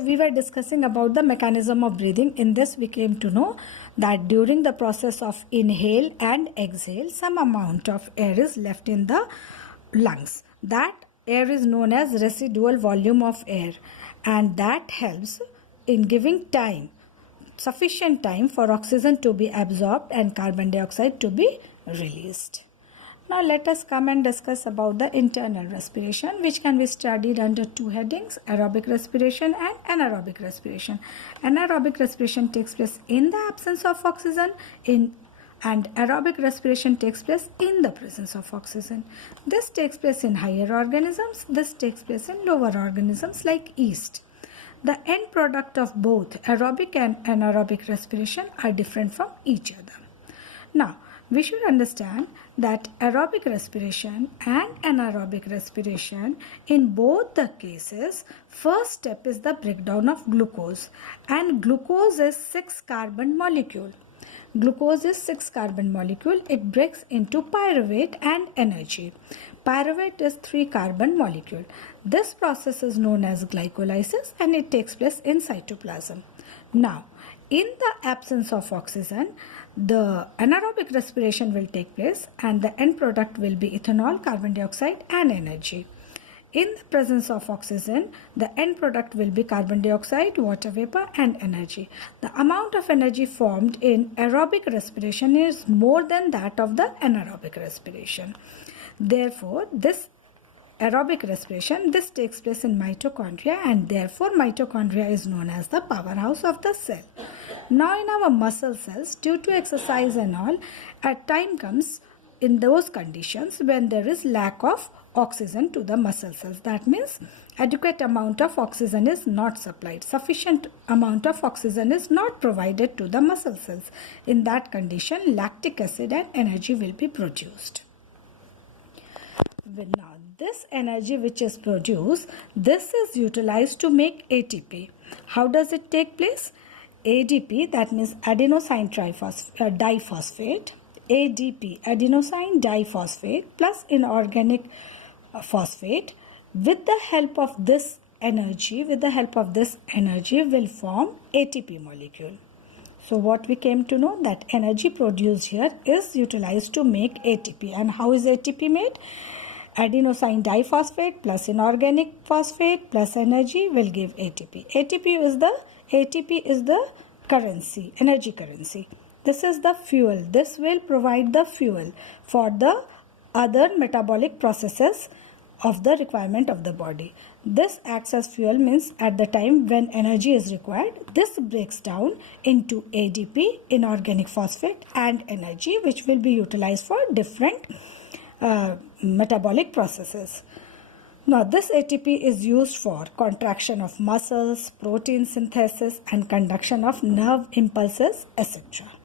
We were discussing about the mechanism of breathing. In this, we came to know that during the process of inhale and exhale, some amount of air is left in the lungs. That air is known as residual volume of air, and that helps in giving time, sufficient time for oxygen to be absorbed and carbon dioxide to be released. Now let us come and discuss about the internal respiration, which can be studied under two headings: aerobic respiration and anaerobic respiration. Anaerobic respiration takes place in the absence of oxygen, and aerobic respiration takes place in the presence of oxygen. This takes place in higher organisms. This takes place in lower organisms like yeast. The end product of both aerobic and anaerobic respiration are different from each other. Now, we should understand that aerobic respiration and anaerobic respiration, in both the cases, first step is the breakdown of glucose, and glucose is 6-carbon molecule. Glucose is 6-carbon molecule. It breaks into pyruvate and energy. Pyruvate is 3-carbon molecule. This process is known as glycolysis, and it takes place in cytoplasm. Now, in the absence of oxygen, the anaerobic respiration will take place, and the end product will be ethanol, carbon dioxide and energy. In the presence of oxygen, the end product will be carbon dioxide, water vapor and energy. The amount of energy formed in aerobic respiration is more than that of the anaerobic respiration. Therefore, this aerobic respiration, this takes place in mitochondria, and therefore mitochondria is known as the powerhouse of the cell. Now in our muscle cells, due to exercise and all, a time comes in those conditions when there is lack of oxygen to the muscle cells. That means adequate amount of oxygen is not supplied. Sufficient amount of oxygen is not provided to the muscle cells. In that condition, lactic acid and energy will be produced. Now, this energy which is produced, this is utilized to make ATP. How does it take place? ADP, that means adenosine diphosphate, ADP, adenosine diphosphate plus inorganic phosphate, with the help of this energy, will form ATP molecule. So what we came to know, that energy produced here is utilized to make ATP. And how is ATP made? Adenosine diphosphate plus inorganic phosphate plus energy will give ATP. ATP is the currency, energy currency. This is the fuel. This will provide the fuel for the other metabolic processes of the requirement of the body. This acts as fuel, means at the time when energy is required, this breaks down into ADP, inorganic phosphate and energy, which will be utilized for different metabolic processes. Now, this ATP is used for contraction of muscles, protein synthesis and conduction of nerve impulses, etc.